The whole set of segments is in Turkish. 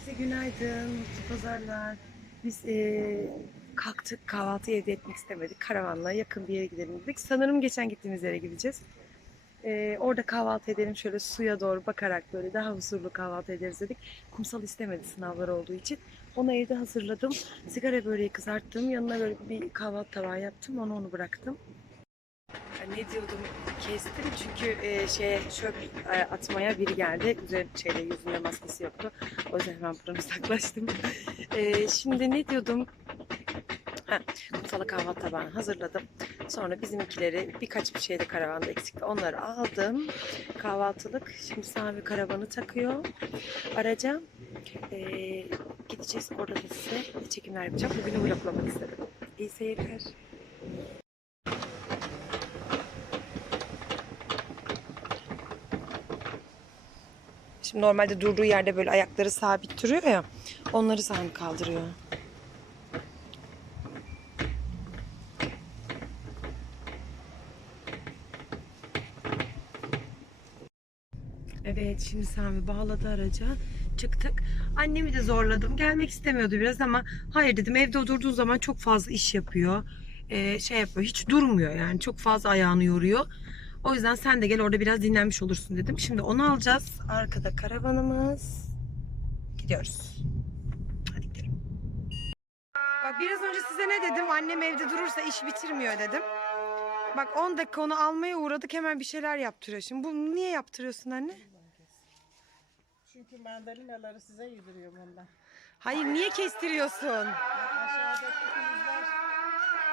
Herkese günaydın, mutlu pazarlar. Biz eee, kalktık, kahvaltı evde etmek istemedik. Karavanla yakın bir yere gidelim dedik. Sanırım geçen gittiğimiz yere gideceğiz. Eee, orada kahvaltı edelim, şöyle suya doğru bakarak böyle daha huzurlu kahvaltı ederiz dedik. Kumsal istemedi sınavlar olduğu için. Onu evde hazırladım. Sigara böreği kızarttım. Yanına böyle bir kahvaltı tabağı yaptım. Onu onu bıraktım. Ya Ne diyordum kestim çünkü e, şeye çöp e, atmaya biri geldi. Üzerinde şeyde yüzünde maskesi yoktu. O yüzden hemen buradan uzaklaştım. E, şimdi ne diyordum? Ha, kumsala kahvaltı tabağını hazırladım. Sonra bizimkileri birkaç bir şeyde karavanda eksikti. Onları aldım. Kahvaltılık. Şimdi Sami karavanı takıyor. Araca. E, gideceğiz. Orada da size çekimler yapacağım. Bugünü vloglamak istedim. İyi seyirler. Şimdi normalde durduğu yerde böyle ayakları sabit duruyor ya. Onları Sami kaldırıyor. Evet şimdi Sami bağladı araca. Çıktık. Annemi de zorladım. Gelmek istemiyordu biraz ama hayır dedim evde oturduğu zaman çok fazla iş yapıyor. Ee, şey yapıyor hiç durmuyor yani çok fazla ayağını yoruyor. O yüzden sen de gel orada biraz dinlenmiş olursun dedim. Şimdi onu alacağız. Arkada karavanımız. Gidiyoruz. Hadi gidelim. Bak biraz önce size ne dedim? Annem evde durursa iş bitirmiyor dedim. Bak 10 dakika onu almaya uğradık hemen bir şeyler yaptırıyor. Şimdi bunu niye yaptırıyorsun anne? Çünkü mandalinaları size yediriyorum ondan. Hayır niye kestiriyorsun? Aşağıdaki filizler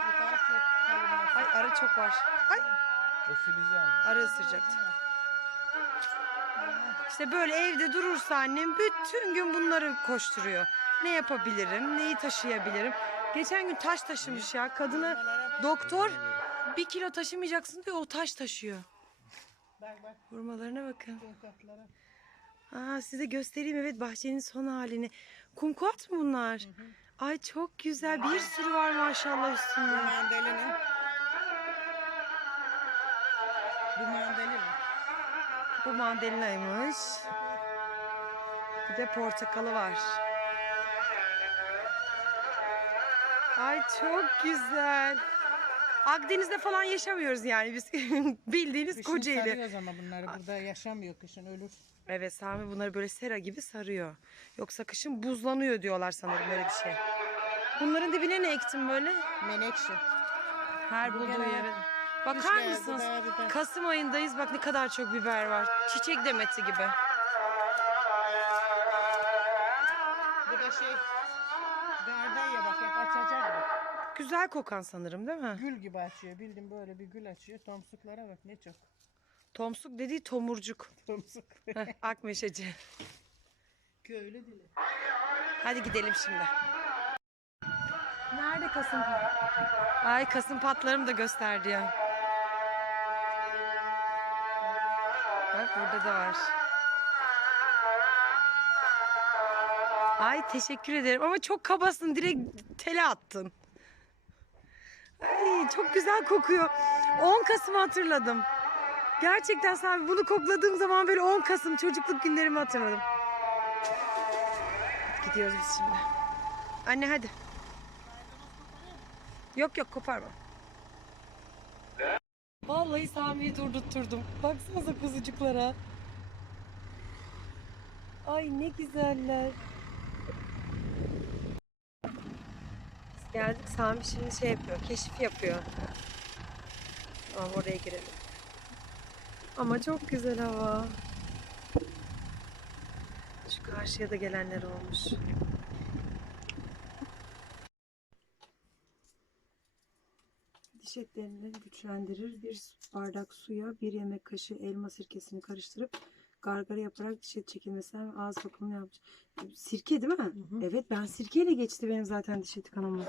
yukarı kalınlaşıyor. Ay arı çok var. Ay O filizi almış. arı ısıracaktı. İşte böyle evde durursa annem bütün gün bunları koşturuyor. Ne yapabilirim? Neyi taşıyabilirim? Geçen gün taş taşımış ya. Kadına doktor bir kilo taşımayacaksın diyor. O taş taşıyor. Bak bak Vurmalarına bakın. kokatlara. Aa, size göstereyim evet bahçenin son halini. Kumkuat mı bunlar? Ay çok güzel. Bir sürü var maşallah üstünde. mandalina. Bu mandalina. Bu mandalinaymış. Bir de portakalı var. Ay çok güzel. Akdeniz'de falan yaşamıyoruz yani biz bildiğiniz Kışın Kocaeli. sarıyoruz ama bunları burada yaşamıyor kışın ölür. Evet Sami bunları böyle sera gibi sarıyor. Yoksa kışın buzlanıyor diyorlar sanırım böyle bir şey. Bunların dibine ne ektin böyle? Menekşe. Her Bu bulduğu yere. Bakar mısınız? Kasım ayındayız bak ne kadar çok biber var. Çiçek demeti gibi. Bu da şey gardanya bak hep açacak bu. Güzel kokan sanırım değil mi? Gül gibi açıyor bildim böyle bir gül açıyor. Tomsuklara bak ne çok. Tomsuk dediği tomurcuk. Tomsuk. Heh, Akmeşeci. Köylü dili. Hadi gidelim şimdi. Nerede kasım? Ay kasım patlarım da gösterdi ya. Burada da var. Ay teşekkür ederim ama çok kabasın direkt tele attın. Ay çok güzel kokuyor. 10 Kasım hatırladım. Gerçekten sen bunu kokladığım zaman böyle 10 Kasım çocukluk günlerimi hatırladım. Gidiyoruz biz şimdi. Anne hadi. Yok yok koparma. Vallahi Sami'yi durdurtturdum. Baksanıza kuzucuklara. Ay ne güzeller. Biz geldik Sami şimdi şey yapıyor, keşif yapıyor. Tamam oraya girelim. Ama çok güzel hava. Şu karşıya da gelenler olmuş. Diş etlerini güçlendirir. Bir bardak suya bir yemek kaşığı elma sirkesini karıştırıp gargara yaparak diş et çekilmesine ve ağız bakımını yapacak. Sirke değil mi? Evet ben sirkeyle geçti benim zaten diş eti kanamam.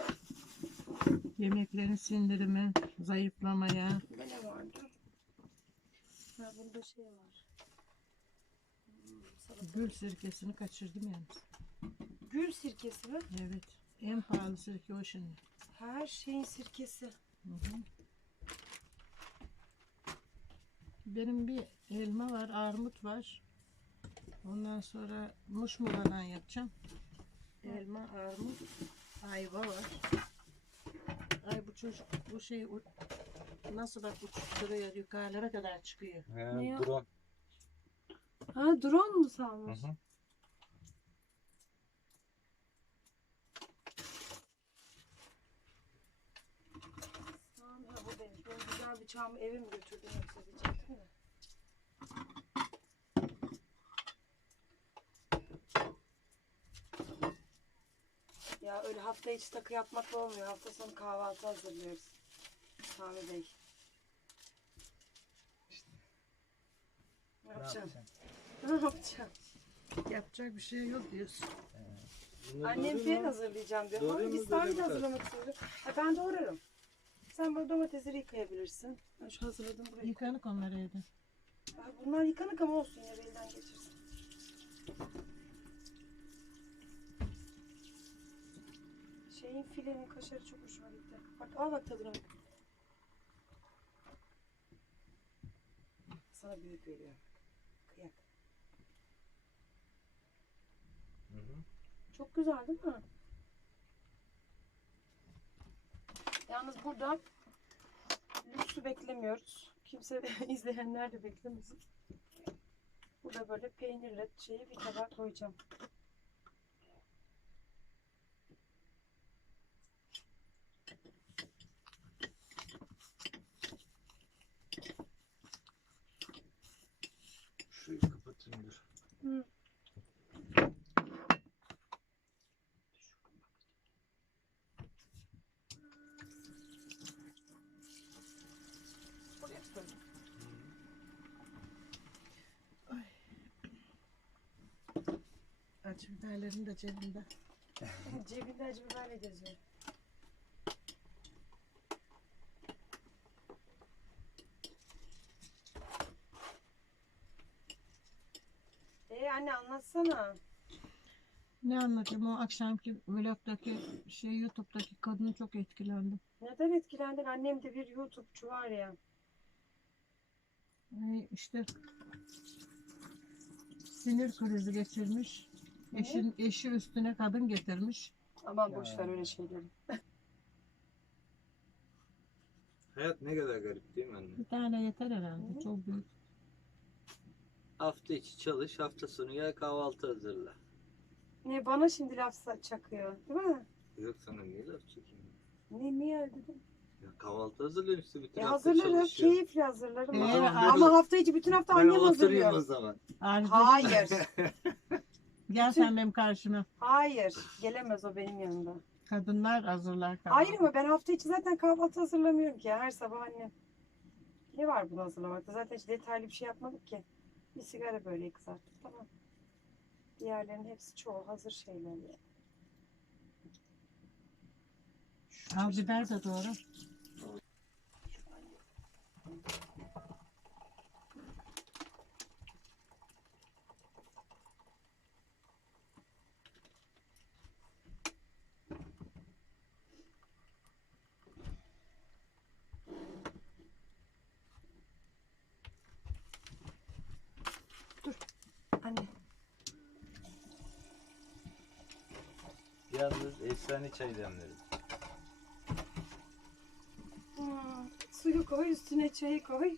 Yemeklerin sindirimi, zayıflamaya. Burada ne vardı? Ha bunda şey var. Gül sirkesini kaçırdım yalnız. Gül sirkesi mi? Evet. En pahalı sirke o şimdi. Her şeyin sirkesi. Benim bir elma var, armut var. Ondan sonra muşmuladan yapacağım. Elma, armut, ayva var. Ay bu çocuk bu şey u- nasıl bak uçuşturuyor yukarılara kadar çıkıyor. He, Ne drone. Ha drone mu Hı salmış? hı. Tamam ha bu benim. Çam eve mi götürdüm yoksa diyecektim de. Ya öyle hafta içi takı yapmakla olmuyor. Hafta sonu kahvaltı hazırlıyoruz. Sami Bey. Ne Ne yapacaksın? Ne yapacağım? Yapacak bir şey yok diyorsun. Bunu Annem mı? hazırlayacağım diyor. Ama biz Sami de hazırlamak istiyoruz. Ha, ben doğrarım. Sen böyle domatesleri yıkayabilirsin. Ben şu hazırladım buraya. Yıkanık onlar evde. Bunlar yıkanık ama olsun ya elden geçirsin. Şeyin filenin kaşarı çok hoşuma gitti. Bak al bak tadına bak. Sana büyük veriyorum. Kıyak. Hı hı. Çok güzel değil mi? Yalnız burada lüksü beklemiyoruz. Kimse izleyenler de beklemesin. Burada böyle peynirle şeyi bir tabağa koyacağım. Acı de cebinde. Cebinde acı biberle geziyor. Ee anne anlatsana. Ne anlatayım o akşamki vlogdaki şey YouTube'daki kadını çok etkilendim. Neden etkilendin? Annem de bir YouTube'cu var ya. Ay işte sinir krizi geçirmiş. Eşin, eşi üstüne kadın getirmiş. Aman boş ver öyle şeyleri. Hayat ne kadar garip değil mi anne? Bir tane yeter herhalde. Çok büyük. Hafta içi çalış, hafta sonu gel kahvaltı hazırla. Ne bana şimdi laf sa- çakıyor. Değil mi? Yok sana niye laf çekeyim? Ne niye dedim? Ya kahvaltı hazırlıyorum işte bütün E hafta hazırlarım. çalışıyorum. Keyifle hazırlarım. Ee, ama, ama hafta içi bütün hafta Ben annem oturayım hazırlıyor. o zaman. Arzu, Hayır. Gel sen benim karşıma. Hayır. Gelemez o benim yanımda. Kadınlar hazırlar kahvaltı. Hayır ama ben hafta içi zaten kahvaltı hazırlamıyorum ki. Her sabah annem. Ne var bunu hazırlamakta? Zaten hiç detaylı bir şey yapmadık ki. Bir sigara böyle kızarttık tamam. Diğerlerinin hepsi çoğu hazır şeyler yani. Al biber de doğru. Anne. Yalnız efsane çay demlerim. Hmm, suyu koy üstüne çayı koy.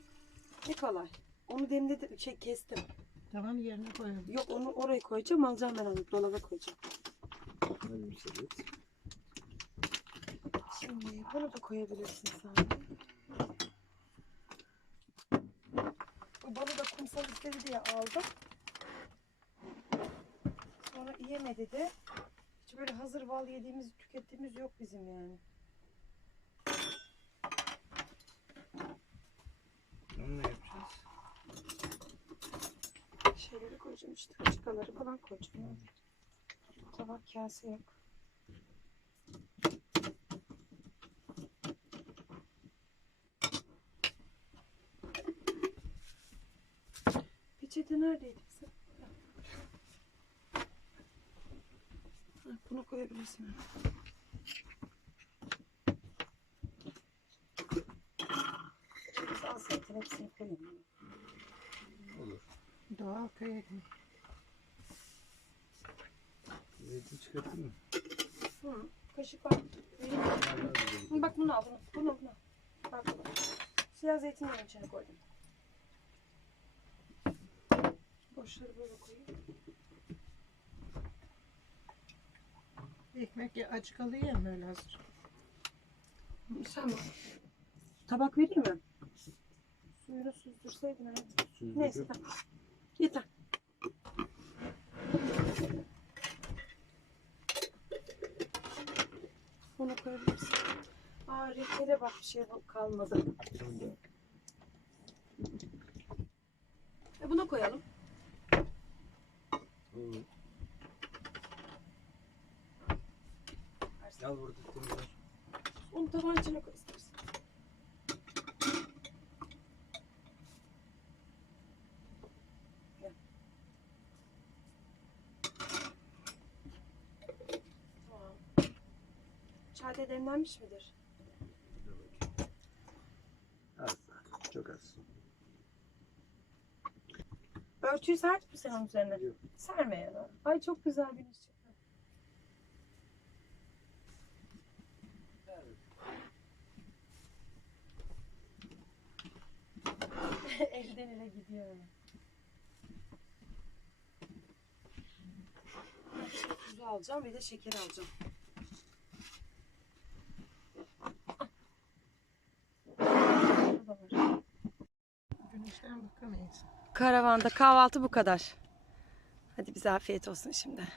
Ne kolay. Onu demledim, şey kestim. Tamam yerine koyalım. Yok onu oraya koyacağım, alacağım ben onu dolaba koyacağım. Hadi müsaade et. Şimdi bunu da koyabilirsin sen. Bu balı da kumsal istedi diye aldım. Sonra yemedi de. Hiç böyle hazır bal yediğimiz, tükettiğimiz yok bizim yani. Onu ne yapacağız? Şeyleri koyacağım işte, kaşıkaları falan koyacağım. Tabak kase yok. Peçete neredeydi kızım? Ha, Bunu koyabilirsin. Ceviz az zaten hepsini koyayım. Olur. Doğal köy ekmeği. Kaşık çıkartayım mı? Hı, kaşık var. Vereyim Bak bunu al bunu. Bunu bunu. Bak bunu. Siyah zeytinyağının içine koydum. Boşları böyle koyayım. Ekmek ya- acı kalıyor ya böyle hazır. Sen mi? Tabak vereyim mi? Suyunu süzdürseydin evet. Neyse tamam. Yeter. Bunu koyabilirsin. Aa reçele bak bir şey kalmadı. E buna koyalım. Olur. Al burada temizler. Onu içine koy istersen. Tamam. Çay da demlenmiş midir? Az daha. Çok az. Örtüyü sert mi sen onun üzerine? Yok. Serme ya. Ay çok güzel bir iş. Elden ele gidiyor. Tuzu alacağım bir de şeker alacağım. Güneşten bakamayız. Karavanda kahvaltı bu kadar. Hadi bize afiyet olsun şimdi.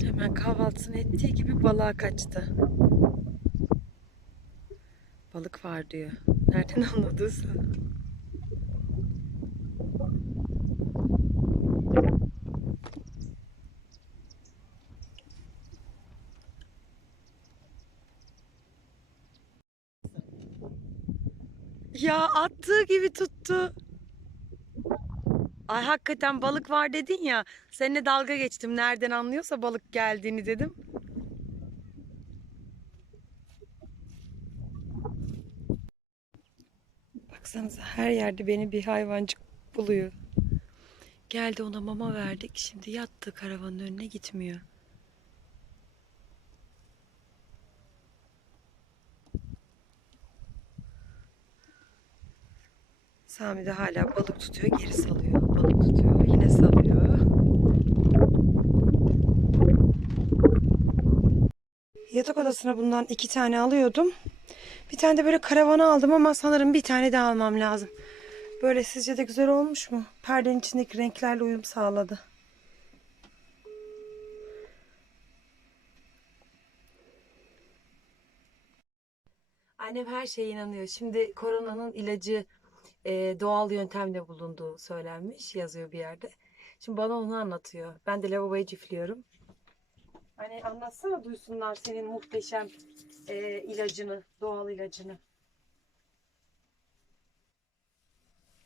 Hemen kahvaltısını ettiği gibi balığa kaçtı. Balık var diyor. Nereden anladıysa. Ya attığı gibi tuttu. Ay hakikaten balık var dedin ya. Seninle dalga geçtim. Nereden anlıyorsa balık geldiğini dedim. Baksanıza her yerde beni bir hayvancık buluyor. Geldi ona mama verdik. Şimdi yattı karavanın önüne gitmiyor. Sami de hala balık tutuyor, geri salıyor. Balık tutuyor, yine salıyor. Yatak odasına bundan iki tane alıyordum. Bir tane de böyle karavana aldım ama sanırım bir tane daha almam lazım. Böyle sizce de güzel olmuş mu? Perdenin içindeki renklerle uyum sağladı. Annem her şeye inanıyor. Şimdi koronanın ilacı e, doğal yöntemle bulunduğu söylenmiş yazıyor bir yerde. Şimdi bana onu anlatıyor. Ben de lavaboya cifliyorum. Hani anlatsana duysunlar senin muhteşem e, ilacını, doğal ilacını.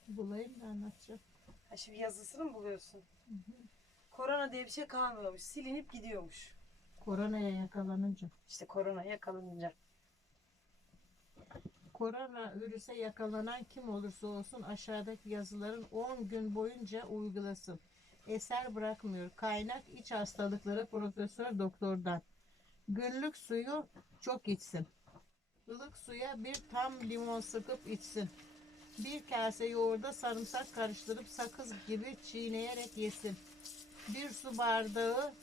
Bulayım da anlatacağım. Ha şimdi yazısını mı buluyorsun? Korona diye bir şey kalmıyormuş. Silinip gidiyormuş. Koronaya yakalanınca. İşte korona yakalanınca. Korona virüse yakalanan kim olursa olsun aşağıdaki yazıların 10 gün boyunca uygulasın. Eser bırakmıyor. Kaynak iç hastalıkları profesör doktordan. Günlük suyu çok içsin. Ilık suya bir tam limon sıkıp içsin. Bir kase yoğurda sarımsak karıştırıp sakız gibi çiğneyerek yesin. Bir su bardağı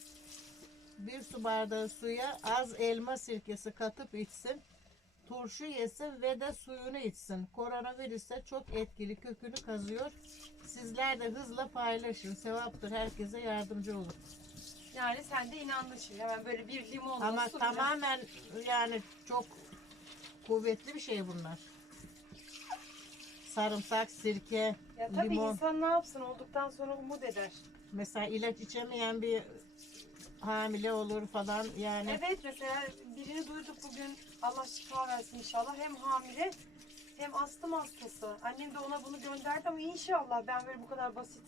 bir su bardağı suya az elma sirkesi katıp içsin turşu yesin ve de suyunu içsin. Koronavirüse çok etkili kökünü kazıyor. Sizler de hızla paylaşın. Sevaptır. Herkese yardımcı olun. Yani sen de inandın şimdi. Hemen böyle bir limonla Ama su tamamen yani çok kuvvetli bir şey bunlar. Sarımsak, sirke, Ya tabii limon. insan ne yapsın olduktan sonra umut eder. Mesela ilaç içemeyen bir hamile olur falan yani. Evet mesela birini duyduk bugün Allah şifa versin inşallah. Hem hamile hem astım hastası. Annem de ona bunu gönderdi ama inşallah ben böyle bu kadar basit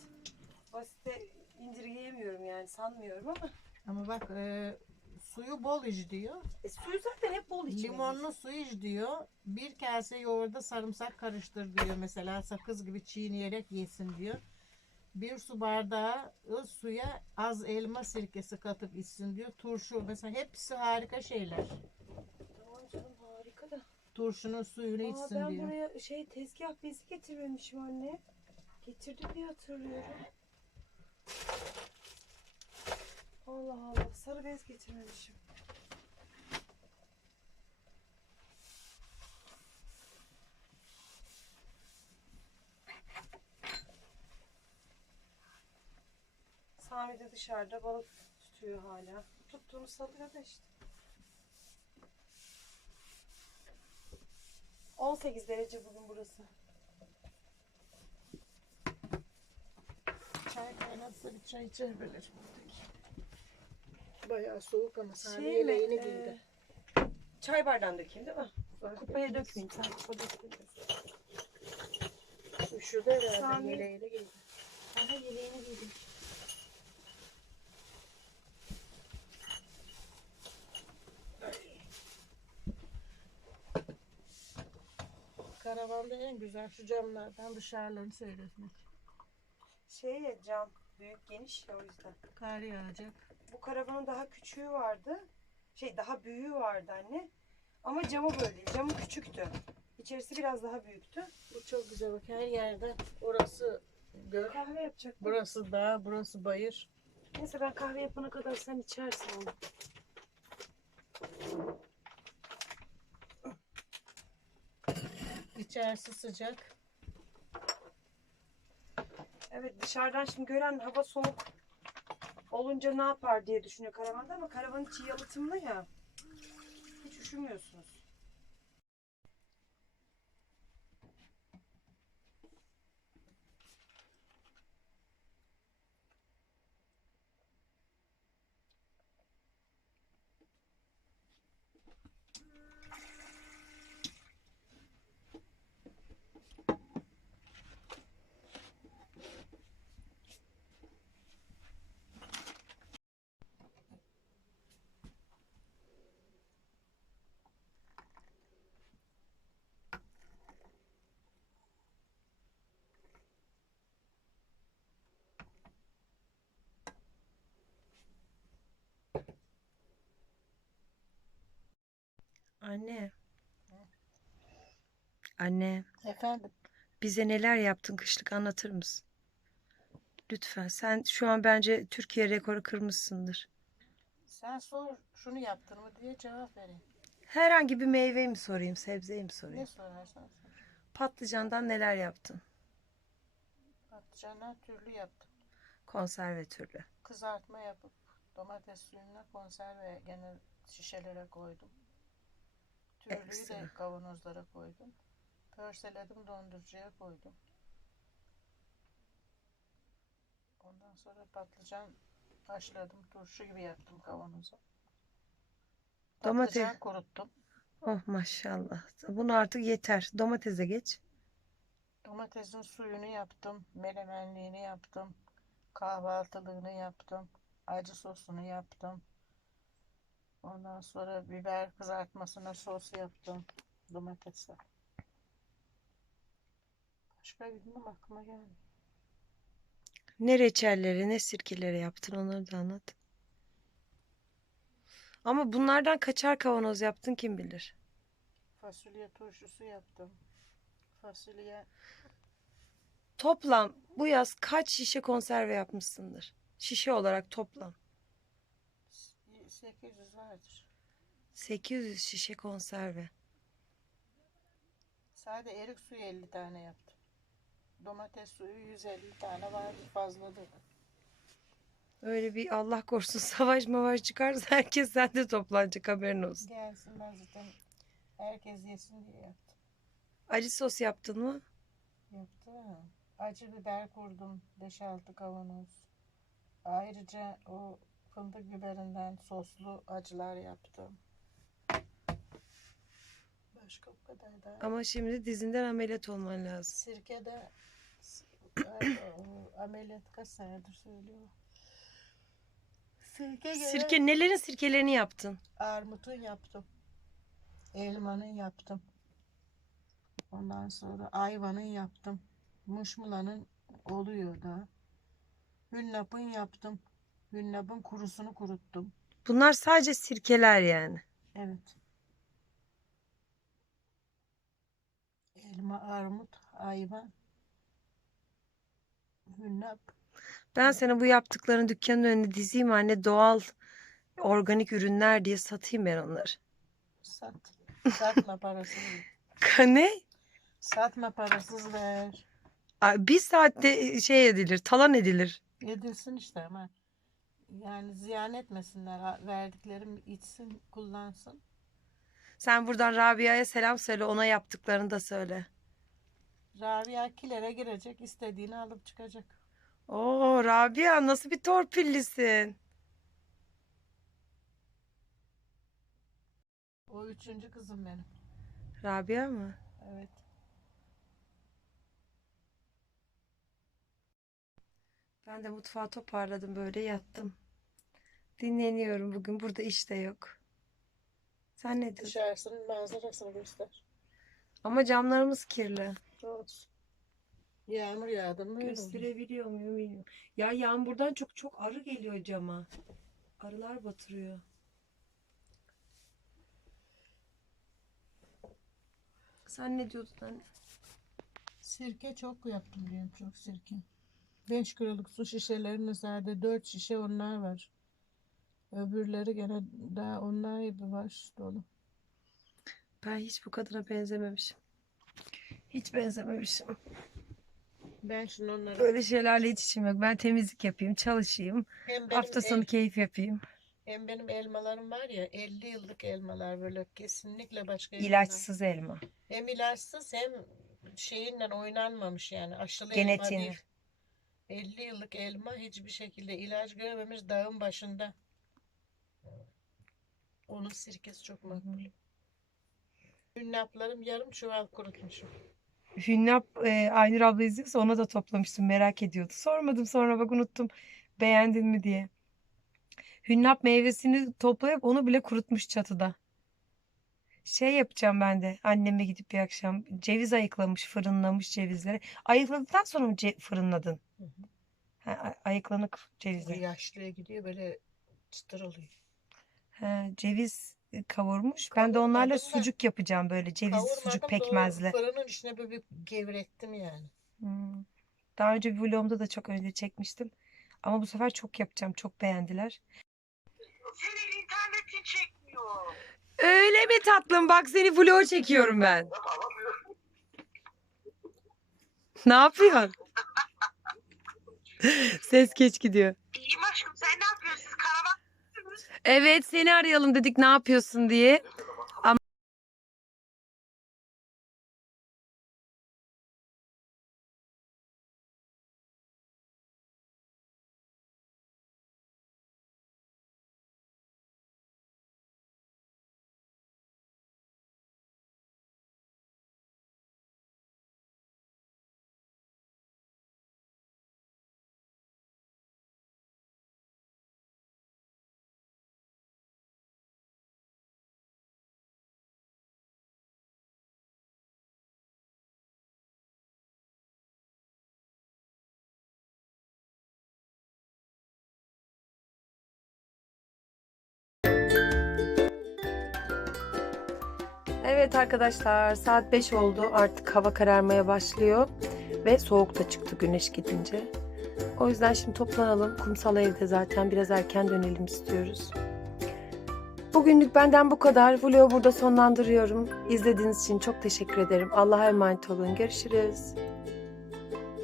basite indirgeyemiyorum yani sanmıyorum ama. Ama bak e, suyu bol iç diyor. E, suyu zaten hep bol içmeliyiz. Limonlu su iç diyor. Bir kase yoğurda sarımsak karıştır diyor. Mesela sakız gibi çiğneyerek yesin diyor. Bir su bardağı suya az elma sirkesi katıp içsin diyor. Turşu mesela hepsi harika şeyler. Tamam canım harika da. Turşunun suyunu Aa, içsin ben diyor. buraya şey tezgah bezi getirmemişim anne. Getirdim diye hatırlıyorum. Allah Allah sarı bez getirmemişim. Sami de dışarıda balık tutuyor hala. Tuttuğunu salıyor da işte. 18 derece bugün burası. Çay kaynatsa bir çay içebilir. Bayağı soğuk ama Sami Şey mi, yeleğini e, giydi. Çay bardağını dökeyim değil mi? Kupaya dökmeyeyim. Sen kupa dökmeyeceksin. Üşüdü herhalde Sami- yeleğini giydi. Aha yeleğini giydim. Karavanda en güzel şu camlardan dışarılarını seyretmek. Şey ya cam büyük geniş ya o yüzden. Kar yağacak. Bu karavanın daha küçüğü vardı. Şey daha büyüğü vardı anne. Ama camı böyle. Camı küçüktü. İçerisi biraz daha büyüktü. Bu çok güzel bak her yerde orası göl, Kahve yapacak. burası dağ, burası bayır. Neyse ben kahve yapana kadar sen içersin onu. İçerisi sıcak. Evet dışarıdan şimdi gören hava soğuk olunca ne yapar diye düşünüyor karavanda ama karavan içi yalıtımlı ya. Hiç üşümüyorsunuz. Anne. Anne, Efendim? bize neler yaptın kışlık anlatır mısın? Lütfen. Sen şu an bence Türkiye rekoru kırmışsındır. Sen sor şunu yaptın mı diye cevap vereyim. Herhangi bir meyve mi sorayım, sebzeyi mi Ne sorayım? sorarsan sor. Patlıcandan neler yaptın? Patlıcanlar türlü yaptım. Konserve türlü. Kızartma yapıp domates suyuna konserve gene şişelere koydum. Türlüyü de kavanozlara koydum. Pörseledim dondurucuya koydum. Ondan sonra patlıcan haşladım. Turşu gibi yaptım kavanoza. Domates- Patlıcan kuruttum. Oh maşallah. Bunu artık yeter. Domatese geç. Domatesin suyunu yaptım. Melemenliğini yaptım. Kahvaltılığını yaptım. Acı sosunu yaptım. Ondan sonra biber kızartmasına sos yaptım. Domatesle. Başka bilmem aklıma gelmiyor. Ne reçelleri ne sirkeleri yaptın onları da anlat. Ama bunlardan kaçar kavanoz yaptın kim bilir. Fasulye turşusu yaptım. Fasulye Toplam bu yaz kaç şişe konserve yapmışsındır? Şişe olarak toplam. 800 vardır. 800 şişe konserve. Sade erik suyu 50 tane yaptım. Domates suyu 150 tane vardı fazladır. Öyle bir Allah korusun savaş mavaş çıkarsa herkes sende toplanacak haberin olsun. Gelsin ben zaten herkes yesin diye yaptım. Acı sos yaptın mı? Yaptım. Acı biber kurdum 5-6 kavanoz. Ayrıca o fındık biberinden soslu acılar yaptım. Başka bu kadar da. Ama şimdi dizinden ameliyat olman lazım. Sirke de ameliyat kaç senedir söylüyor. Sirke, Sirke nelerin sirkelerini yaptın? armutun yaptım. Elmanın yaptım. Ondan sonra ayvanın yaptım. Muşmulanın oluyor da. Hünnapın yaptım. Hünnapın kurusunu kuruttum. Bunlar sadece sirkeler yani. Evet. Elma, armut, ayva, hünnap. Ben sana bu yaptıklarını dükkanın önüne dizeyim anne doğal organik ürünler diye satayım ben onları. Sat. Satma parasını. Ne? Satma parasız ver. Ay, Bir saatte şey edilir, talan edilir. Edilsin işte ama. Yani ziyan etmesinler. Verdiklerim içsin, kullansın. Sen buradan Rabia'ya selam söyle, ona yaptıklarını da söyle. Rabia kilere girecek, istediğini alıp çıkacak. Oo Rabia nasıl bir torpillisin. O üçüncü kızım benim. Rabia mı? Evet. Ben de mutfağı toparladım böyle yattım. Dinleniyorum bugün. Burada iş de yok. Sen ne diyorsun? Dışarısının manzarasını göster. Ama camlarımız kirli. Yağmur yağdı mı. Gösterebiliyor muyum bilmiyorum. Ya yağmurdan çok çok arı geliyor cama. Arılar batırıyor. Sen ne diyordun anne? Sirke çok yaptım diyorum çok sirke. 5 kiloluk su şişelerinin sadece 4 şişe onlar var. Öbürleri gene daha onlar gibi var dolu. Ben hiç bu kadına benzememişim. Hiç benzememişim. Ben şimdi onları Böyle şeylerle hiç işim yok. Ben temizlik yapayım, çalışayım. hem benim, Hafta sonu el- keyif yapayım. hem benim elmalarım var ya 50 yıllık elmalar böyle kesinlikle başka elmalar. İlaçsız elma. Hem ilaçsız hem şeyinle oynanmamış yani aşılı Genetiğini. elma değil. 50 yıllık elma hiçbir şekilde ilaç görmemiş dağın başında. Onun sirkesi çok makbul. Ünnaplarım yarım çuval kurutmuşum. Hünnap e, Aynur abla izliyorsa ona da toplamıştım. Merak ediyordu. Sormadım sonra bak unuttum. Beğendin mi diye. Hünnap meyvesini toplayıp onu bile kurutmuş çatıda. Şey yapacağım ben de. Anneme gidip bir akşam ceviz ayıklamış, fırınlamış cevizleri. Ayıkladıktan sonra mı ce- fırınladın? Hı hı. Ha, ayıklanık Bu cevizler. yaşlıya gidiyor böyle çıtır oluyor. Ha, ceviz e, kavurmuş. Ben de onlarla Kavurmadım da- sucuk yapacağım böyle ceviz sucuk Kavurmadım pekmezle. Fırının içine böyle bir gevrettim yani. Hmm. Daha önce bir vlogumda da çok öyle çekmiştim. Ama bu sefer çok yapacağım. Çok beğendiler. Senin internetin çekmiyor. Öyle mi tatlım? Bak seni vlog çekiyorum ben. Ne yapıyorsun? Ses geç gidiyor. İyiyim aşkım sen ne yapıyorsun? Siz karavan Evet seni arayalım dedik ne yapıyorsun diye. Evet arkadaşlar saat 5 oldu. Artık hava kararmaya başlıyor. Ve soğuk da çıktı güneş gidince. O yüzden şimdi toplanalım. Kumsal evde zaten biraz erken dönelim istiyoruz. Bugünlük benden bu kadar. Vlogu burada sonlandırıyorum. İzlediğiniz için çok teşekkür ederim. Allah'a emanet olun. Görüşürüz.